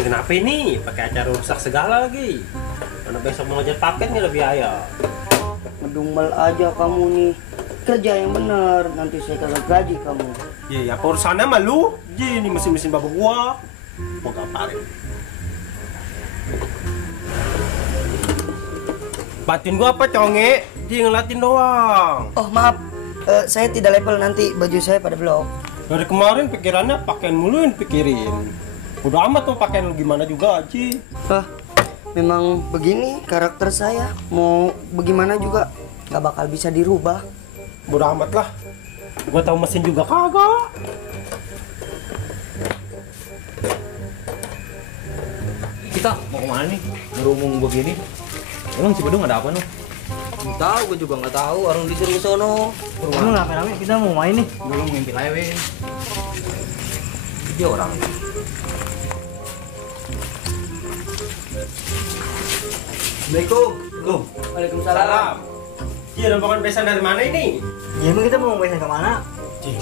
Ini kenapa ini? Pakai acara rusak segala lagi. Karena besok mau ngajak paket nih lebih ayah. Ngedumel aja kamu nih. Kerja yang bener, nanti saya kagak gaji kamu. Iya, ya urusannya mah lu. Ini mesin-mesin babu gua. Gua gaparin. Batin gua apa, Conge? Dia ngelatin doang. Oh maaf, saya tidak level, nanti baju saya pada blok. Dari kemarin pikirannya pakaian mulu yang dipikirin. Udah amat tuh pakaian lu gimana juga, Ci. Memang begini karakter saya. Mau bagaimana juga nggak bakal bisa dirubah. Bodo amat lah. Gua tahu mesin juga kagak. Kita mau kemana nih? Ngerumung begini. Emang si Bedung ada apa nih? Nggak tahu, gue juga nggak tahu. Orang disuruh ke sono. Lu rame-rame kita mau main nih. Belum ngimpi lewe. Dia orang. Assalamualaikum. Waalaikumsalam. Iya, rombongan besan dari mana ini? Ya emang kita mau main kemana?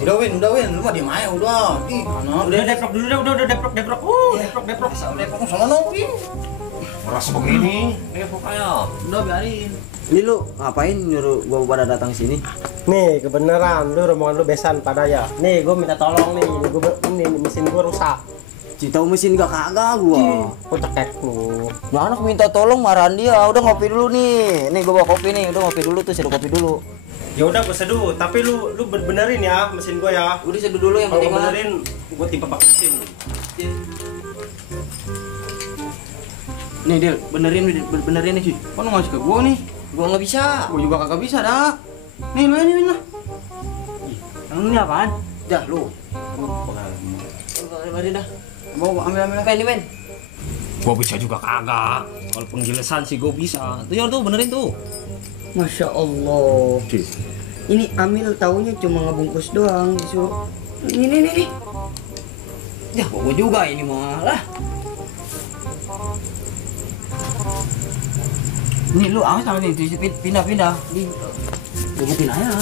Udah Win, lu mah diem aja udah. Di mana? Udah deprok dulu dah, udah deprok. Deprok. Assalamualaikum sama Win. Merasa begini. Deprok aja. Udah biarin. Ini lu ngapain nyuruh gua pada datang sini? Nih, kebenaran lu rombongan lu besan pada ya. Nih, gua minta tolong nih. Ini mesin gua rusak. Tahu mesin gak kagak gua. Kok cekek lu. Nah, anak minta tolong marahan dia. Udah ngopi dulu nih. Nih gua bawa kopi nih. Udah ngopi dulu tuh, seduh kopi dulu. Ya udah gua seduh, tapi lu benerin ya mesin gua ya. Udah seduh dulu yang Kalau penting gua mah. benerin, gua timpa pak mesin. Nih, Del, benerin nih, sih. Kok lu ngasih ke gua nih? Gua nggak bisa. Gua juga kagak bisa dah. Nih main lah. Emang ini apaan? Dah lu. Mari dah. Mau ambil. Pen, pen. Gua bisa juga kagak. Kalau penjelasan sih gua bisa. Tuh ya tuh benerin tuh. Masya Allah. Ini Amil taunya cuma ngebungkus doang, disuruh. Nih. Ya, gua juga ini malah. Nih lu awas sama nih, pindah. Gebukin aja.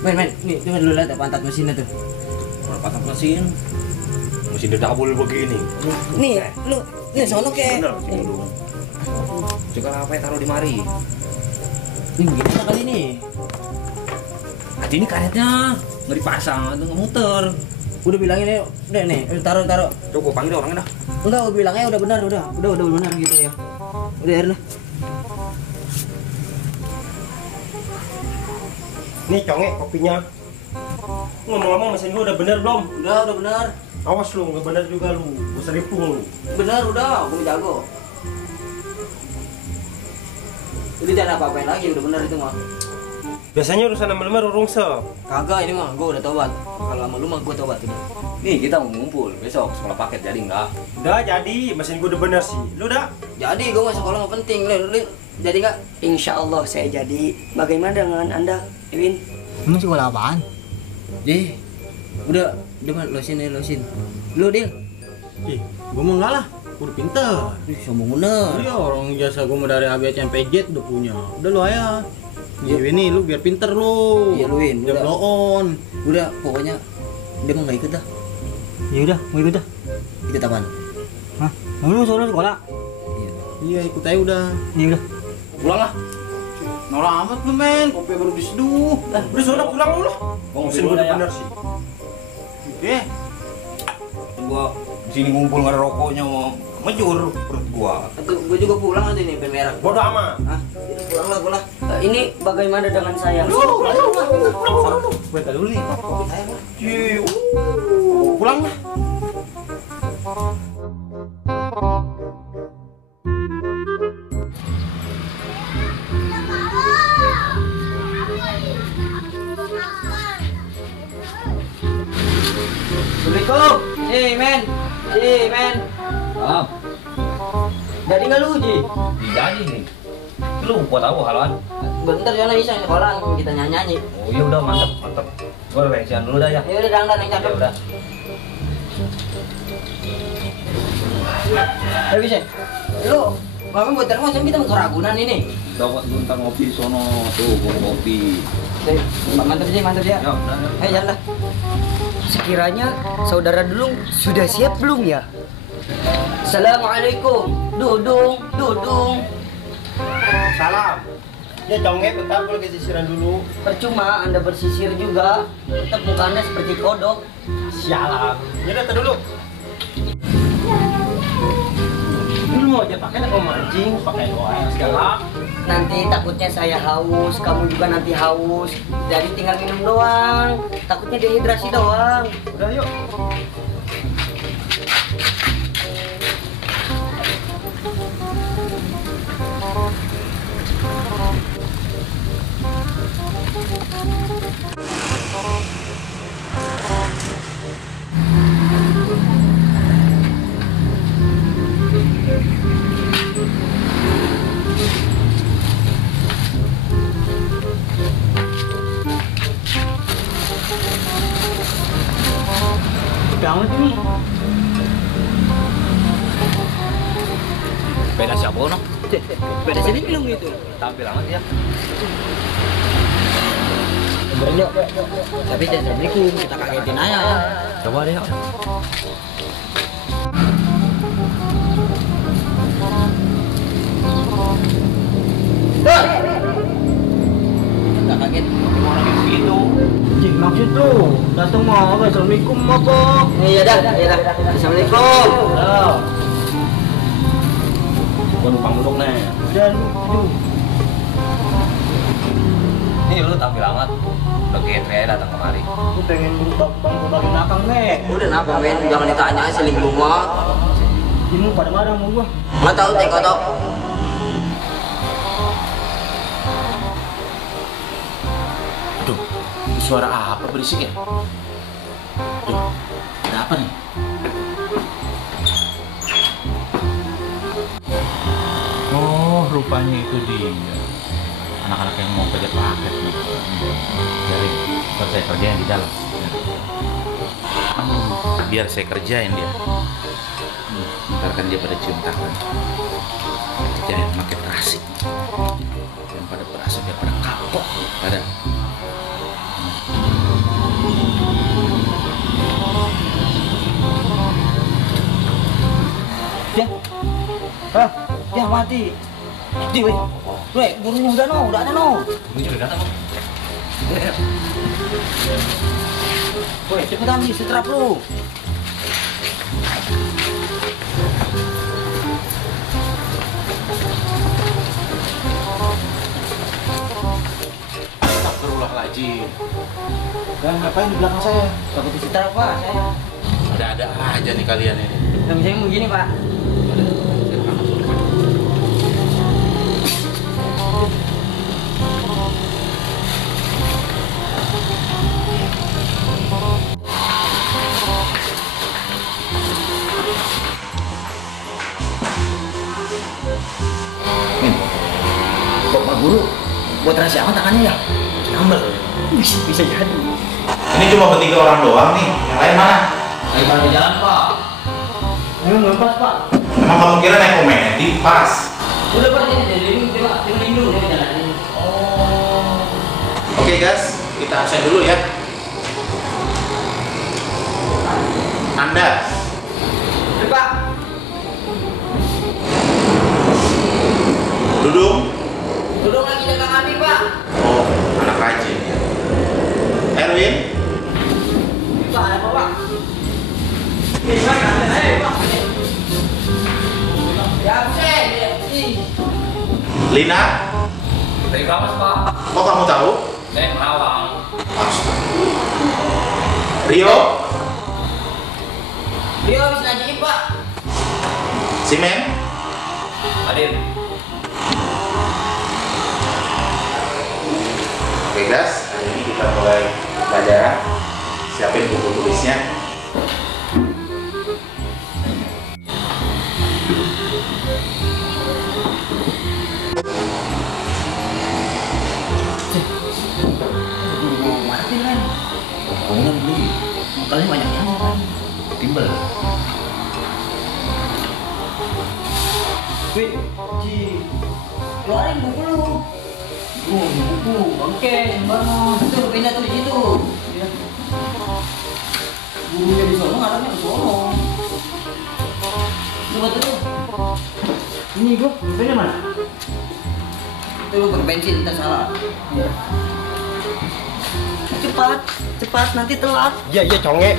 Men, nih, coba dulu lihat ya pantat mesinnya tuh. Kalau patah mesin didabul begini. Nih, lu, nih sono ke. Bener, sini dulu. Juga apa yang taruh di mari? Ini begini kali nih. Hati ini karetnya nggak dipasang, itu nggak muter. Udah bilangin ya, udah nih, taruh. Tuh gua panggil orangnya dah. Enggak, gua bilangnya udah benar, udah benar gitu ya. Udah Erna. Nih, Conge, kopinya. Ngomong-ngomong mesin gua udah bener belum? Udah benar. Awas lu, nggak bener juga lu. Gua seripung lu. Benar udah, gua jago. Jadi jangan apa-apain lagi, udah benar itu mah. Biasanya urusan sama lu mah rurungse. Kagak, ini mah gua udah tobat. Kalau sama lu mah gua tobat udah. Nih kita mau ngumpul besok sekolah paket jadi nggak? Udah jadi, mesin gua udah bener sih. Lu udah? Jadi gua masuk sekolah nggak penting, lu jadi nggak? Insya Allah saya jadi. Bagaimana dengan Anda, Ewin? Emang sekolah apaan? Udah mah losin. Lu Dil. Ih, gua mah enggak lah. Gua udah pinter. Ih, sombong bener. Iya, orang jasa gua mah dari ABCMPJ udah punya. Udah lu aja. Iya, ini lu biar pinter lu. Iya, lu, Win. Jangan Udah. blow on. Udah, pokoknya dia mah nggak ikut dah. Ya udah, mau ikut dah. Ikut apaan? Hah? Mau lu soalnya sekolah? Iya. Iya, ikut aja udah. Ya udah. Pulang lah. Nolak amat lu, men. Kopi baru diseduh. Udah sudah pulang lu lah. Mesin gua udah bener sih. Oke. Gua di sini ngumpul nggak ada rokoknya mau mejur perut gua. Gue juga pulang aja nih, pemerah. Bodoh amat. Hah? Pulang lah. Ini bagaimana dengan saya? Bentar dulu nih. Pulang lah. Assalamualaikum. Men. Ah, Jadi nggak lu Ji? jadi nih. Lu buat apa haluan? Bentar Jona bisa sekolah kita nyanyi. Oh iya udah mantep. Gua reaksian dulu dah ya. Ya udah dangdan yang Ya cakep. udah. Ayo bisa. Lu, kami buat termos kita mau ke Ragunan ini. Dapat bentar ngopi sono tuh, gua ngopi. Mantap sih. Ya, udah. Ayo jalan dah. Sekiranya saudara Dulung sudah siap belum ya? Assalamualaikum. Dudung, dudung. Salam. Ya conge bentar gue lagi sisiran dulu. Percuma Anda bersisir juga, tetap muka Anda seperti kodok. Sialan. Ya udah dulu. Dulu mau aja pakai mau mancing, pakai doa segala. Nanti takutnya saya haus, kamu juga nanti haus. Jadi tinggal minum doang. Takutnya dehidrasi doang. Udah yuk. Banget ini. Sepeda siapa no? Beda sini belum itu. Tampil amat ya. Yuk. Tapi jangan assalamualaikum, kita kagetin aja. Coba deh. Kita kaget. Orang yang begitu. Cing maksud lu datang mau assalamualaikum apa? Iya dah. Assalamualaikum. Gua numpang duduk nih. Udah lu. Nih lu tampil amat. Udah getre datang kemari. Lu pengen bang bagian belakang nih. Udah kenapa men? Jangan ditanya seling rumah. Ini pada marah sama gua. Nggak tahu teh kodok. Aduh, suara apa berisik ya? Aduh, ada apa nih? Oh, rupanya itu dia. Anak-anak yang mau kerja paket nih. Dari ntar saya kerjain di dalam. Biar saya kerjain dia. Ntar kan dia pada cium tangan. Saya kerjain pakai terasi. Yang pada berasa biar pada kapok. Pada. Ya. Hah? Ya mati. Di weh. Weh, gurunya udah ada no. Ini juga datang. Woi, cepetan nih, setrap lu. Astagfirullahaladzim. Dan ngapain di belakang saya? Takut setrap pak, saya. Ada-ada aja nih kalian ini. Tapi saya mau gini pak. Saya berangkat dulu. Pak guru, buat rahasia apa tangannya ya? Nambel. Bisa jadi. Ini cuma bertiga orang doang nih, yang lain mana? Lagi pada jalan pak. Ini ngepas pak. Emang kamu kira naik komedi? Pas. Udah pak, jadi tinggal dulu dari jalan ini. Oke guys, kita absen dulu ya. Anda, Udah pak. duduk. Duduk lagi jaga kami pak. Oh, anak rajin ya. Erwin, Pak, apa pak? Bisa kan? Pak. Ya absen. Lina. Dari berapa pak? Oh kamu tahu? Saya Merawang. Rio, Dia habis ngajiin pak. Simen, Hadir. oke guys, hari ini kita mulai pelajaran. Siapin buku tulisnya. Mati kan? Pokoknya beli. Kalian banyak yang kan? Timbel. Wih, Ji, keluarin buku lu. Buku, oke, sembarang. Tuh, pindah tuh di situ. Ya. Gurunya di sono, ngarangnya di sono. batu tuh. Ini gua, bensinnya mana? Itu lu pakai bensin, ntar salah. Iya. Cepat, cepat nanti telat. Iya conge.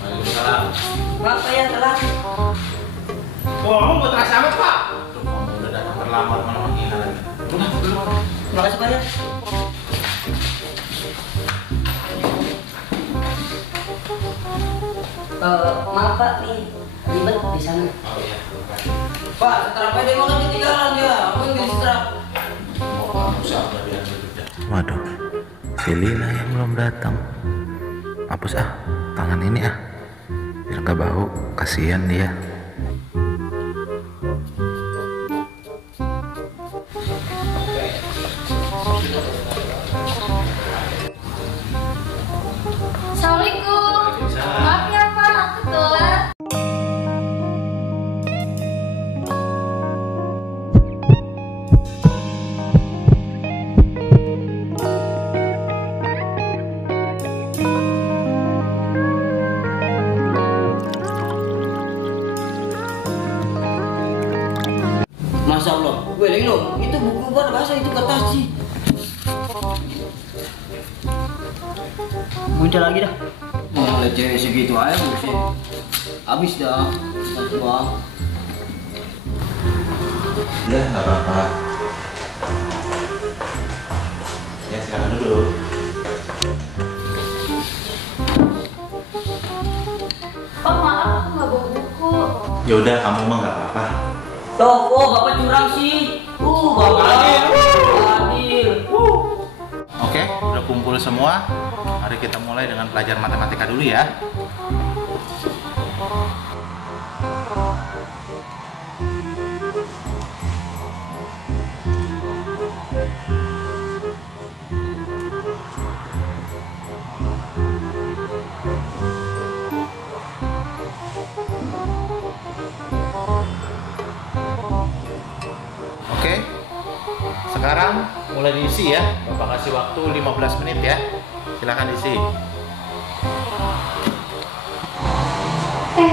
Waalaikumsalam. Maaf saya telat. Kamu buat rasa amat, Pak? Tuh, kamu udah datang terlambat mana menghina lagi. Udah, dulu. Makasih Pak ya. Maaf Pak nih, ribet di sana. Oh iya. Pak, setrap aja makan ketinggalan ya. Aku nggak setrap. Waduh, si Lina yang belum datang. Hapus tangan ini biar gak bau, kasihan dia. Assalamualaikum. Maaf ya Pak, aku telat. Masya Allah, gue lagi loh. Itu buku pada bahasa itu kertas sih. Muncul lagi dah. Mau cewek segitu aja sih. Habis dah. Satu doang. Ya, nggak apa-apa. Ya, silakan duduk. Oh maaf, aku nggak bawa buku. Ya udah, kamu mah nggak apa-apa. Loh, kok Bapak curang sih? Bapak adil. Oke, udah kumpul semua. Mari kita mulai dengan pelajaran matematika dulu ya. Oke, sekarang mulai diisi ya. Bapak kasih waktu 15 menit ya. Silakan isi.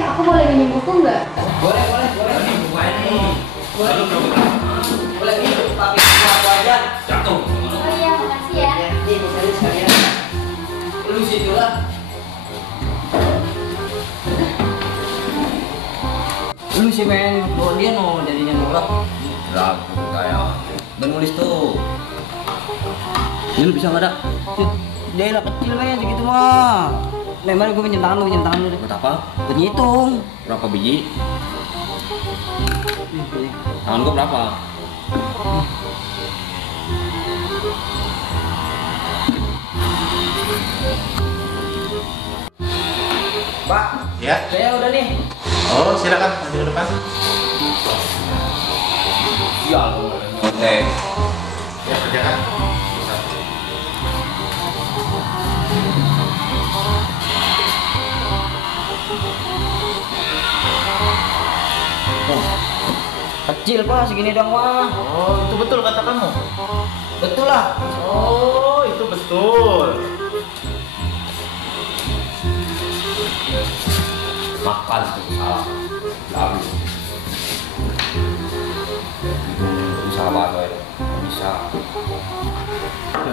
Aku boleh minjem buku nggak? Boleh. Ini bukannya nih. Boleh nih, tapi aku aja. Jatuh. Oh iya, makasih ya. Ya, ini misalnya sekalian. Lu situ lah. Lu sih men, bawa dia no jadinya nolak. Lagu kayak udah nulis tuh. Ini lu bisa nggak ada? Dia lah kecil men segitu mah. Nih mari gue pinjam tangan lu deh. Buat apa? Buat ngitung. Berapa biji? Tangan gue berapa? Pak, Ya. saya udah nih. Oh, silakan maju ke depan. Ya, Oke. Ya, kerjakan. kecil Pak, segini dong mah. Oh, itu betul kata kamu. Betul lah. Oh, itu betul. Makan tuh salah. Habis. Salah banget. Bisa.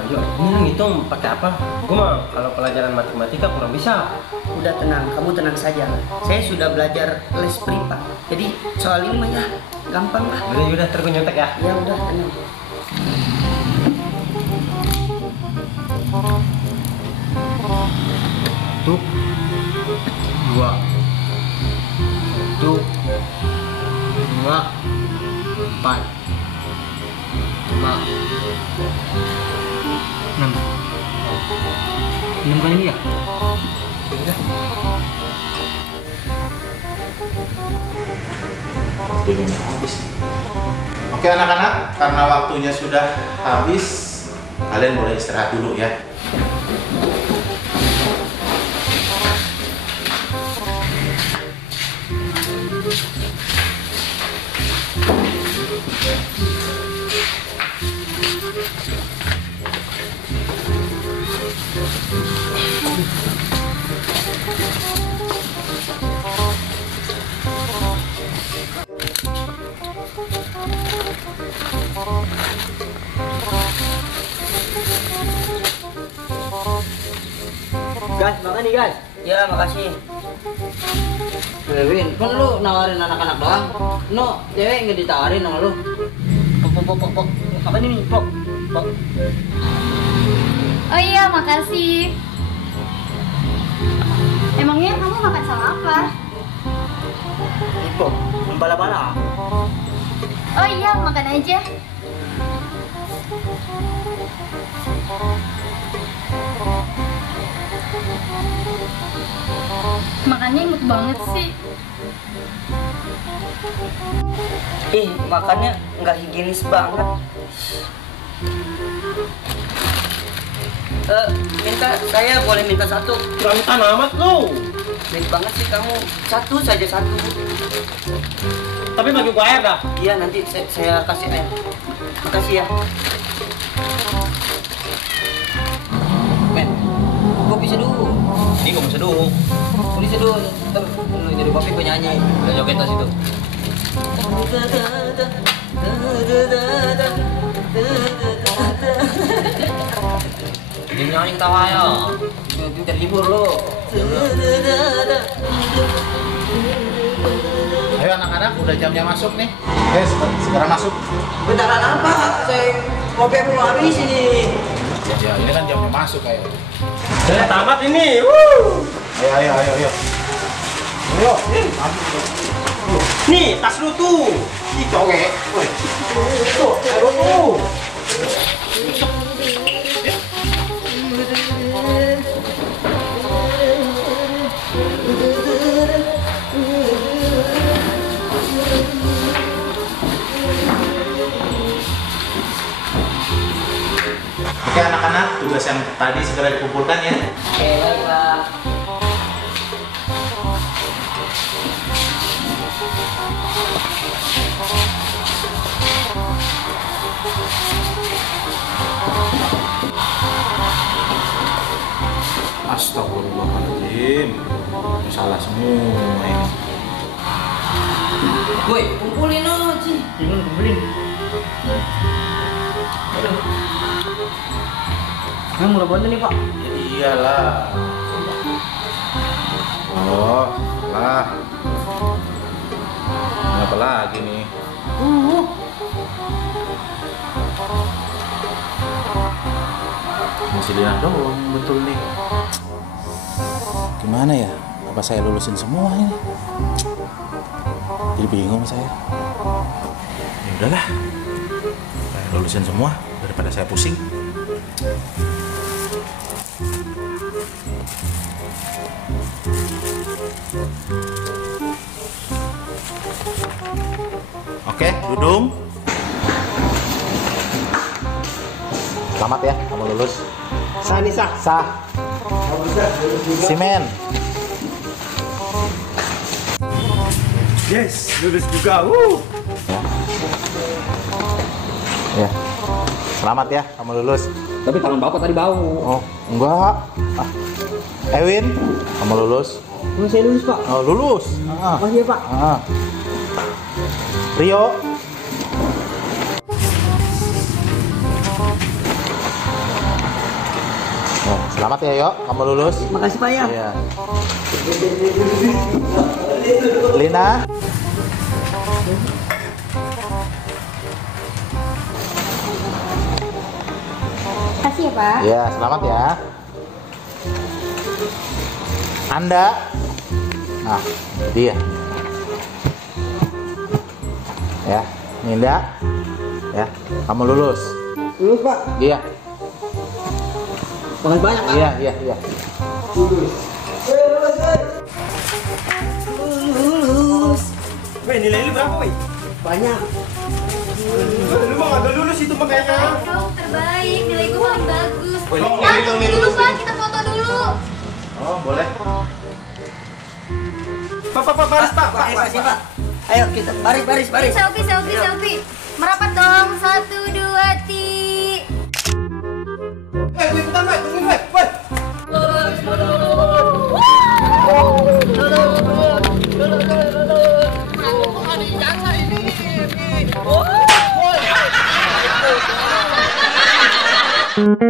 Yo, ini ngitung pakai apa? Gue mah kalau pelajaran matematika kurang bisa. Udah tenang, kamu tenang saja. Saya sudah belajar les priva. Jadi soal ini mah ya gampang lah. Udah terus nyontek ya. Ya udah tenang. Tuh. 2 1 2 4 5 6 kali ini ya? Waktunya habis. Oke anak-anak, karena waktunya sudah habis, kalian boleh istirahat dulu ya. Guys, makan nih guys. Ya, makasih. Win, kan lu nawarin anak-anak doang. No, cewek nggak ditawarin sama lu. Pok. Makan ini, Pok. Oh iya, makasih. Emangnya kamu makan sama apa? Pok, bala-bala. Oh iya, makan aja. Makannya imut banget sih. Ih, makannya nggak higienis banget. Saya boleh minta satu. Ramtan amat lu. Baik banget sih kamu. Satu saja satu. Tapi bagi gua air dah. Iya, nanti saya kasih air. Makasih ya. Men, kopi seduh. Ini kamu seduh. Kopi seduh. Ntar lu jadi kopi gue nyanyi. Udah joget tas itu. Dia nyanyi ketawa ya. Itu terhibur lu. Ayo anak-anak, udah jamnya masuk nih. Sekarang masuk. Bentaran apa? Saya kopi aku mau habis ini. Ya, ini kan jamnya masuk ayo. Udah tamat ini. Wuh. Ayo. Ayo. Nih, tas lu tuh. Ih, cowek. Woi. Tuh, tas lu tuh. Oke anak-anak, tugas yang tadi segera dikumpulkan ya. Oke, baik Pak. Astagfirullahaladzim. Salah semua ini. Woi, kumpulin lo, Ci. Jangan kumpulin. Yang mau bantu nih, Pak. Ya iyalah. Oh, lah. Ini apa lagi nih? Masih lihat dong, betul nih. Gimana ya? Apa saya lulusin semua ini? Jadi bingung saya. Ya udahlah. Saya lulusin semua daripada saya pusing. Oke, Dudung. Selamat ya, kamu lulus. Sah nih, sah. Sah. Simen. Yes, lulus juga. Ya. Selamat ya, kamu lulus. Tapi tangan Bapak tadi bau. Oh, enggak. Ah. Ewin, kamu lulus. Oh, saya lulus, Pak. Oh, lulus. Makasih ya, Pak. Rio. Oh, selamat ya, Yo. Kamu lulus. Makasih, Pak ya. Iya. Lina. Makasih ya, Pak. Iya, selamat ya. Anda. Nah, dia. Ya, Ninda. Ya, kamu lulus. Lulus, Pak. Iya. Makasih banyak, Pak. Iya. Weh, nilai lu berapa, weh? Banyak. Lu mah agak lulus itu makanya. Dong, terbaik. Nilai gue paling bagus. Weh, Pak, tunggu dulu, Pak. Kita foto dulu. Oh, boleh. Pak, baris, Pak. Makasih, Pak. Ayo kita baris. Selfie. Merapat dong. 1, 2, 3. Weh, ikutan, weh. Tungguin, weh. Oh.